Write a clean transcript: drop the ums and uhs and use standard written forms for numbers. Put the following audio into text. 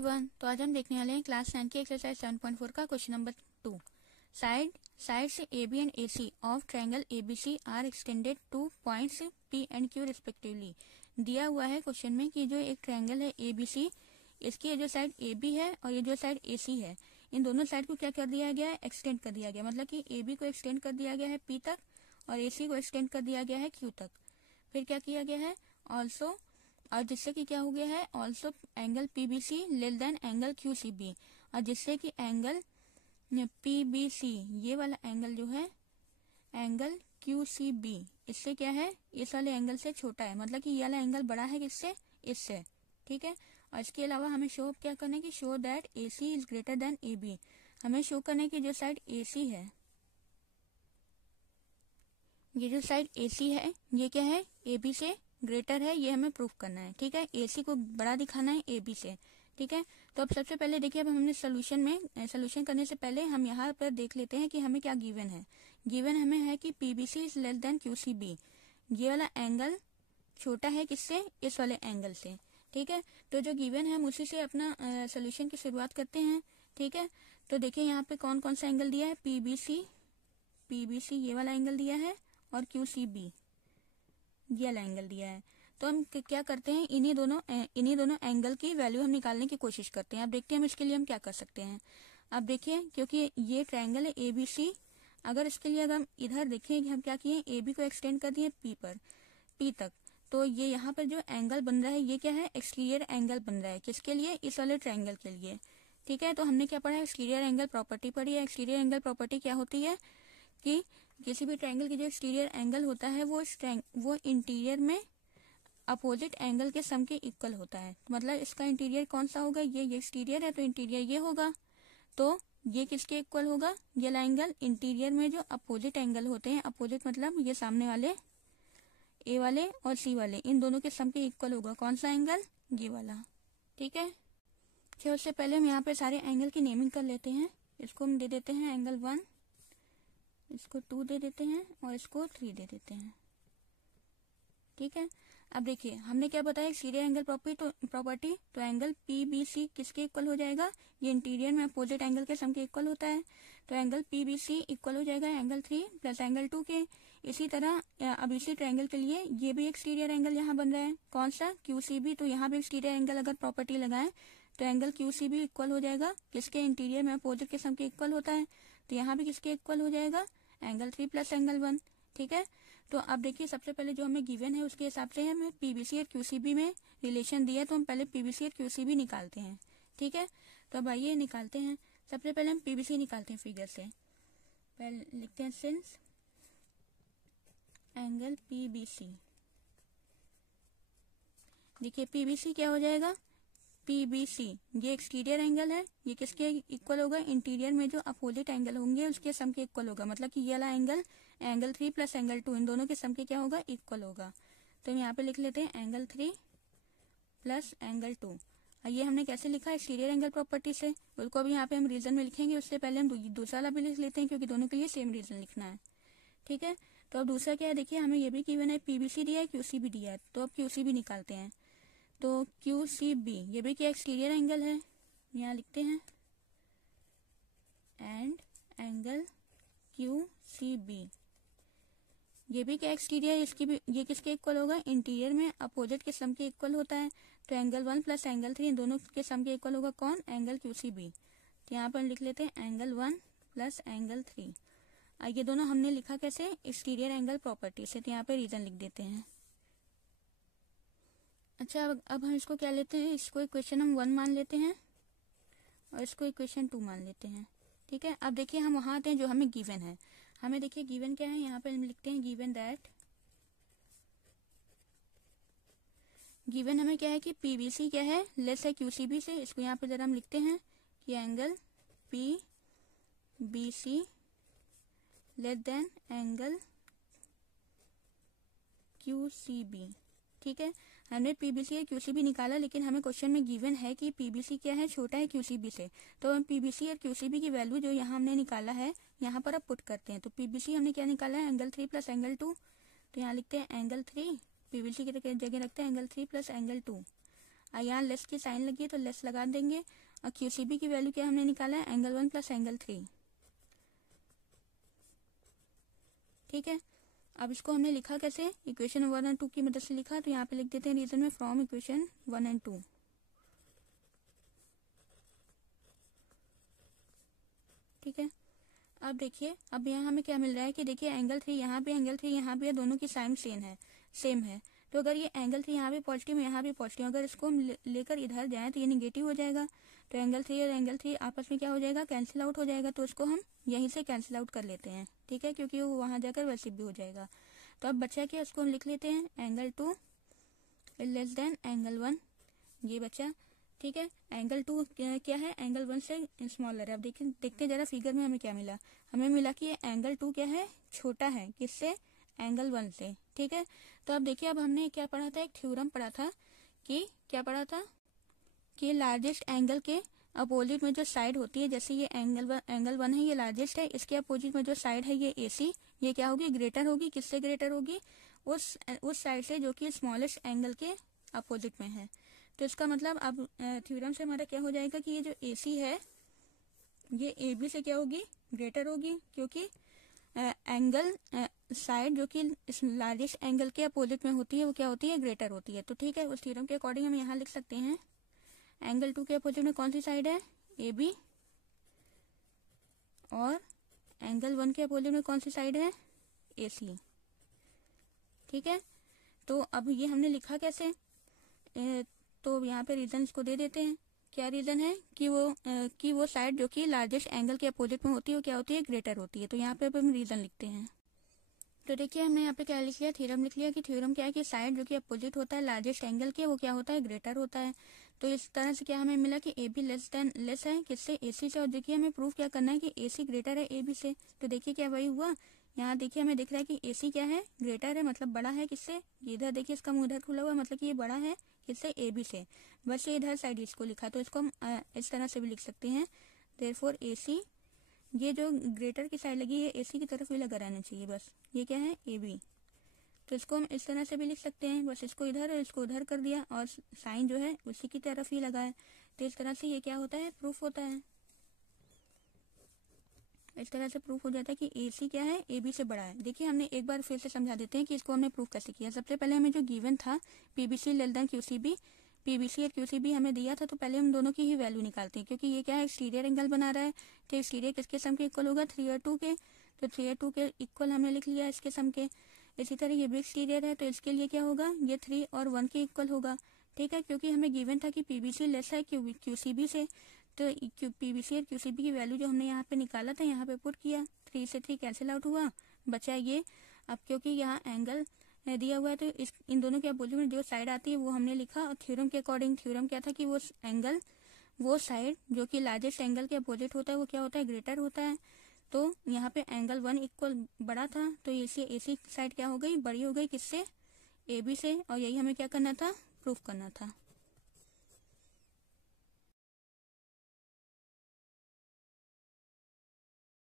Everyone, तो आज हम देखने वाले हैं क्लास 9 की एक्सरसाइज 7.4 का question number 2। Sides A B and A C of triangle A B C are extended to points P and Q respectively. दिया हुआ है क्वेश्चन में कि जो एक ट्रायंगल है ए बी सी, इसकी जो साइड ए बी है और ये जो साइड ए सी है, इन दोनों साइड को क्या कर दिया गया है, एक्सटेंड कर दिया गया। मतलब कि ए बी को एक्सटेंड कर दिया गया है पी तक और ए सी को एक्सटेंड कर दिया गया है क्यू तक। फिर क्या किया गया है, ऑल्सो, और जिससे कि क्या हो गया है, also angle P B C less than angle Q C B, और जिससे कि एंगल पी बी सी, ये वाला एंगल जो है एंगल क्यू सी बी, इससे क्या है, इस वाले एंगल से छोटा है। मतलब कि ये वाला एंगल बड़ा है किससे, इससे। ठीक है। और इसके अलावा हमें शो क्या करना है कि show that A C is greater than A B. हमें शो करना है कि जो साइड ए सी है, ये जो साइड ए सी है ये क्या है, ए बी से ग्रेटर है, ये हमें प्रूफ करना है। ठीक है। ए सी को बड़ा दिखाना है ए बी से। ठीक है। तो अब सबसे पहले देखिए, अब हमने सोल्यूशन करने से पहले हम यहाँ पर देख लेते हैं कि हमें क्या गिवन है। गिवन हमें है कि P B C is less than Q C B. ये वाला एंगल छोटा है किससे, इस वाले एंगल से। ठीक है। तो जो गिवन है हम उसी से अपना सोल्यूशन की शुरुआत करते हैं। ठीक है। तो देखिए यहाँ पे कौन कौन सा एंगल दिया है, पी बी सी ये वाला एंगल दिया है और क्यू सी बी ये वाला एंगल दिया है। तो हम क्या करते हैं, इन्हीं दोनों एंगल की वैल्यू हम निकालने की कोशिश करते हैं। अब देखते हैं हम इसके लिए हम क्या कर सकते हैं। अब देखिए, क्योंकि ये ट्रायंगल है ए बी सी, अगर इसके लिए अगर हम इधर देखें कि हम क्या किए, ए बी को एक्सटेंड कर दिए पी तक, तो ये यहाँ पर जो एंगल बन रहा है ये क्या है, एक्सटीरियर एंगल बन रहा है। किसके लिए, इस वाले ट्रायंगल के लिए। ठीक है। तो हमने क्या पढ़ा है, एक्सटीरियर एंगल प्रॉपर्टी पढ़ी है। एक्सटीरियर एंगल प्रॉपर्टी क्या होती है कि किसी भी ट्रायंगल की जो एक्सटीरियर एंगल होता है वो इंटीरियर में अपोजिट एंगल के सम के इक्वल होता है। मतलब इसका इंटीरियर कौन सा होगा, ये एक्सटीरियर है तो इंटीरियर ये होगा, तो ये किसके इक्वल होगा, ये वाला एंगल इंटीरियर में जो अपोजिट एंगल होते हैं, अपोजिट मतलब ये सामने वाले ए वाले और सी वाले, इन दोनों के सम के इक्वल होगा। कौन सा एंगल, ये वाला। ठीक है। तो उससे पहले हम यहाँ पे सारे एंगल की नेमिंग कर लेते हैं। इसको हम दे देते हैं एंगल 1, इसको 2 दे देते हैं और इसको 3 दे देते हैं। ठीक है। अब देखिए हमने क्या बताया, एक्सटीरियर एंगल प्रॉपर्टी, तो एंगल पी बी सी किसके इक्वल हो जाएगा, ये इंटीरियर में अपोजिट एंगल के सम के इक्वल होता है। तो angle P B C equal हो जाएगा एंगल 3 प्लस एंगल 2 के। इसी तरह अब इसी ट्रायंगल के लिए ये भी एक्सटीरियर एंगल यहाँ बन रहा है, कौन सा, क्यू सी बी। तो यहाँ भी एक्सटीरियर एंगल अगर प्रॉपर्टी लगाए तो angle Q C B equal हो जाएगा किसके, इंटीरियर में अपोजिट के सम के इक्वल होता है। तो यहाँ भी किसके इक्वल हो जाएगा, एंगल 3 प्लस एंगल 1। ठीक है। तो अब देखिए सबसे पहले जो हमें गिवन है उसके हिसाब से हमें पीबीसी और क्यूसीबी में रिलेशन दिया है, तो हम पहले पीबीसी और क्यूसीबी निकालते हैं। ठीक है। तो अब आइए निकालते हैं। सबसे पहले हम पीबीसी निकालते हैं फिगर से। पहले लिखते हैं सिंस एंगल पीबीसी। देखिए पीबीसी क्या हो जाएगा, पीबीसी ये एक्सटीरियर एंगल है, ये किसके इक्वल होगा, इंटीरियर में जो अपोजिट एंगल होंगे उसके सम के इक्वल होगा। मतलब कि ये वाला एंगल 3 प्लस एंगल 2, इन दोनों के सम के क्या होगा, इक्वल होगा। तो हम यहाँ पे लिख लेते हैं एंगल 3 प्लस एंगल 2। ये हमने कैसे लिखा, एक्सटीरियर एंगल प्रॉपर्टी से। उसको अभी यहाँ पे हम रीजन में लिखेंगे, उससे पहले हम दूसरा वाला भी लिख लेते हैं क्योंकि दोनों के लिए सेम रीजन लिखना है। ठीक है। तो अब दूसरा क्या है, देखिए हमें ये भी गिवन है, पीबीसी दिया है, क्यूसीबी दिया है। तो अब क्यूसीबी निकालते हैं। तो क्यू सी बी ये भी क्या एक्सटीरियर एंगल है, यहाँ लिखते हैं and angle Q C B ये भी क्या एक्सटीरियर, इसकी भी ये किसके इक्वल होगा, इंटीरियर में अपोजिट के सम के इक्वल होता है। तो एंगल 1 प्लस एंगल 3 दोनों के सम के इक्वल होगा कौन, एंगल क्यू सी बी। तो यहाँ पर लिख लेते हैं एंगल 1 प्लस एंगल 3। ये दोनों हमने लिखा कैसे, एक्सटीरियर एंगल प्रॉपर्टी से। तो यहाँ पे रीजन लिख देते हैं। अच्छा, अब हम इसको क्या लेते हैं, इसको इक्वेशन हम 1 मान लेते हैं और इसको इक्वेशन 2 मान लेते हैं। ठीक है। अब देखिए हम वहां आते हैं जो हमें गिवन है। हमें देखिए गिवन क्या है, यहाँ पे हम लिखते हैं गिवन हमें क्या है कि पीबीसी क्या है, लेस है क्यूसीबी से। इसको यहाँ पे जरा हम लिखते हैं कि angle P B C less than angle Q C B. ठीक है। हमने पीबीसी और क्यूसीबी निकाला, लेकिन हमें क्वेश्चन में गिवन है कि पीबीसी क्या है, छोटा है क्यूसीबी से। तो हम पीबीसी और क्यूसीबी की वैल्यू जो यहाँ हमने निकाला है यहाँ पर अब पुट करते हैं। तो पीबीसी हमने क्या निकाला है, एंगल 3 प्लस एंगल 2। तो यहाँ लिखते हैं एंगल 3, पीबीसी की जगह रखते हैं एंगल 3 प्लस एंगल 2। यहाँ लेस की साइन लगी है तो लेस लगा देंगे। और QCB की वैल्यू क्या हमने निकाला है, एंगल 1 प्लस एंगल 3। ठीक है, अब इसको हमने लिखा कैसे, इक्वेशन 1 और 2 की मदद से लिखा। तो यहाँ पे लिख देते हैं रीजन में फ्रॉम इक्वेशन 1 एंड 2। ठीक है, अब देखिए अब यहाँ हमें क्या मिल रहा है कि देखिए एंगल 3 यहाँ पे, एंगल 3 यहाँ पे, दोनों की साइन सेम है। तो अगर ये एंगल 3 यहाँ पे पॉजिटिव है, यहाँ पे पॉजिटिव, अगर इसको हम लेकर इधर जाएं तो ये निगेटिव हो जाएगा। तो एंगल 3 और एंगल 3 आपस में क्या हो जाएगा, कैंसिल आउट हो जाएगा। तो उसको हम यहीं से कैंसिल आउट कर लेते हैं। ठीक है, क्योंकि वो वहां जाकर वैसे भी हो जाएगा। तो अब बचा क्या, उसको हम लिख लेते हैं एंगल 2 लेस देन एंगल 1, ये बचा। ठीक है, एंगल 2 क्या है, एंगल 1 से स्मॉलर है। अब देखते जरा फिगर में हमें क्या मिला। हमें मिला कि एंगल 2 क्या है, छोटा है किससे, एंगल 1 से। ठीक है, तो अब देखिए अब हमने क्या पढ़ा था, एक थ्योरम पढ़ा था कि क्या पढ़ा था कि लार्जेस्ट एंगल के अपोजिट में जो साइड होती है, जैसे ये एंगल 1 है, ये लार्जेस्ट है, इसके अपोजिट में जो साइड है ये AC, ये क्या होगी, ग्रेटर होगी। किससे ग्रेटर होगी, उस साइड से जो कि स्मॉलेस्ट एंगल के अपोजिट में है। तो इसका मतलब अब थ्योरम से हमारा क्या हो जाएगा कि ये जो AC है ये AB से क्या होगी, ग्रेटर होगी, क्योंकि एंगल साइड जो कि लार्जेस्ट एंगल के अपोजिट में होती है वो क्या होती है, ग्रेटर होती है। तो ठीक है, उस थ्योरम के अकॉर्डिंग हम यहाँ लिख सकते हैं एंगल 2 के अपोजिट में कौन सी साइड है, AB, और एंगल 1 के अपोजिट में कौन सी साइड है, AC। ठीक है, तो अब ये हमने लिखा कैसे, तो यहाँ पे रीजन इसको दे देते हैं। क्या रीजन है कि वो साइड जो कि लार्जेस्ट एंगल के अपोजिट में होती है वो क्या होती है, ग्रेटर होती है। तो यहाँ पे अब हम रीजन लिखते हैं। तो देखिए हमने यहाँ पे क्या लिख लिया, थ्योरम लिख लिया कि थ्योरम क्या है कि साइड जो कि अपोजिट होता है लार्जेस्ट एंगल के वो क्या होता है, ग्रेटर होता है। तो इस तरह से क्या हमें मिला कि AB लेस है किससे, AC से। और देखिए हमें प्रूफ क्या करना है कि AC ग्रेटर है AB से। तो देखिए क्या वही हुआ, यहाँ देखिए हमें दिख रहा है कि AC क्या है, ग्रेटर है, मतलब बड़ा है किससे, इधर देखिए इसका मुंह इधर खुला हुआ, मतलब कि ये बड़ा है किससे, AB से। बस ये इधर साइड इसको लिखा, तो इसको हम इस तरह से भी लिख सकते हैं। देयरफॉर AC, ये जो ग्रेटर की साइड लगी है AC की तरफ ही लगा रहना चाहिए, बस ये क्या है, AB। तो इसको हम इस तरह से भी लिख सकते हैं, बस इसको इधर और इसको उधर कर दिया और साइन जो है उसी की तरफ ही लगा है। तो इस तरह से ये क्या होता है, प्रूफ होता है। इस तरह से प्रूफ हो जाता है कि AC क्या है, AB से बड़ा है। देखिए हमने एक बार फिर से समझा देते हैं कि इसको हमने प्रूफ कैसे किया। सबसे पहले हमें जो गिवन था PBC less than QCB, PBC और QCB हमें दिया था, तो पहले हम दोनों की ही वैल्यू निकालते हैं, क्योंकि ये क्या है, एक्सटीरियर एंगल बना रहा है। तो एक्सटीरियर किसके सम के इक्वल होगा, 3 और 2 के। तो 3 और 2 के इक्वल हमने लिख लिया इसके सम के। इसी तरह ये भी एक्सटीरियर है, तो इसके लिए क्या होगा, ये 3 और 1 के इक्वल होगा। ठीक है, क्योंकि हमें गिवन था कि PBC लेस है QCB से। तो PBC और QCB की वैल्यू जो हमने यहाँ पे निकाला था यहाँ पे पुट किया, 3 से 3 कैंसिल आउट हुआ, बचा ये। अब क्योंकि यहाँ एंगल दिया हुआ है तो इन दोनों के अपोजिट में जो साइड आती है वो हमने लिखा। और थ्योरम के अकॉर्डिंग थ्योरम क्या था कि वो साइड जो कि लार्जेस्ट एंगल के अपोजिट होता है वो क्या होता है, ग्रेटर होता है। तो यहाँ पे एंगल 1 इक्वल बड़ा था, तो इसलिए AC साइड क्या हो गई, बड़ी हो गई किससे, AB से। और यही हमें क्या करना था, प्रूफ करना था।